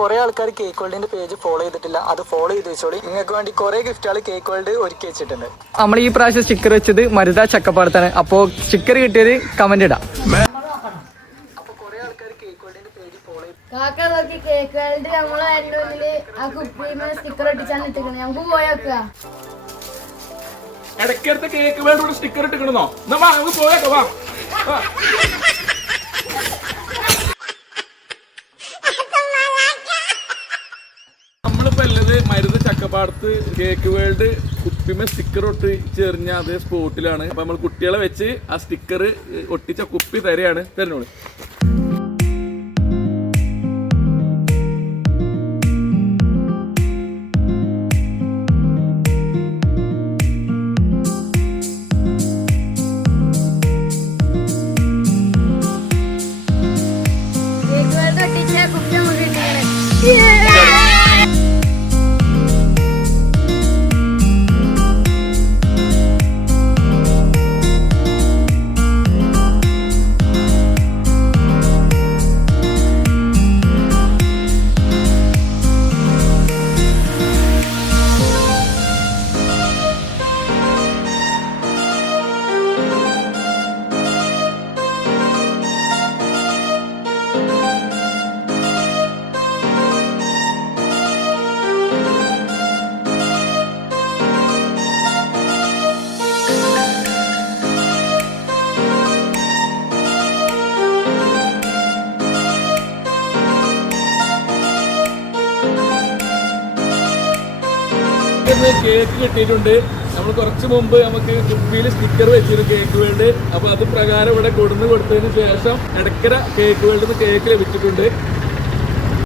കുറെ ആൾക്കാർ cake വേൾഡിന്റെ page follow ചെയ്തിട്ടില്ല, അത് ഫോളോ ചെയ്ത് വെച്ചോളി. നിങ്ങൾക്ക് വേണ്ടി കുറെ ഗിഫ്റ്റുകൾ കേക്ക് വേൾഡ് ഒരുക്കി വെച്ചിട്ടുണ്ട്. നമ്മൾ ഈ പ്രാവശ്യം സ്റ്റിക്കർ വെച്ചത് മരുത ചക്കപ്പാടത്താണ്. അപ്പോ സ്റ്റിക്കർ കിട്ടിയത് കമന്റ് ഇടാം. കാക്ക നോക്കി കേക്ക് വേൾഡ് നമ്മളെ അതിന്റെ ആ കുപ്പിയിൽ സ്റ്റിക്കർ ഒട്ടിച്ചാണ് ഇട്ടിക്കണേ. നമുക്ക് പോയേക്ക. ഇടയ്ക്കടുത്ത് കേക്ക് വേൾഡ് സ്റ്റിക്കർ ഇട്ടിക്കണോ? നമുക്ക് പോയേക്കാം. വാ നമ്മളിപ്പോ ഉള്ളത് മരുന്ന് ചക്കപ്പാടത്ത് കേക്ക് വേൾഡ് കുപ്പിമേ സ്റ്റിക്കർ ഒട്ടിച്ചെറിഞ്ഞ അതേ സ്പോട്ടിലാണ്. അപ്പൊ നമ്മൾ കുട്ടികളെ വെച്ച് ആ സ്റ്റിക്കർ ഒട്ടിച്ച കുപ്പി തരുന്നോളൂ. കേക്ക് വേൾഡ് ഒട്ടിച്ച കുപ്പി നമുക്ക് ഇട്ടിക്കണേ. കേക്ക് കിട്ടിയിട്ടുണ്ട്. നമ്മൾ കുറച്ച് മുമ്പ് നമുക്ക് കുപ്പിയിൽ സ്റ്റിക്കർ വെച്ചിരുന്നു കേക്ക് വേൾഡ്. അപ്പൊ അത് പ്രകാരം ഇവിടെ കൊടുത്തതിന് ശേഷം എടക്കര കേക്ക് വേൾഡിൽ നിന്ന് കേക്ക് ലഭിച്ചിട്ടുണ്ട്.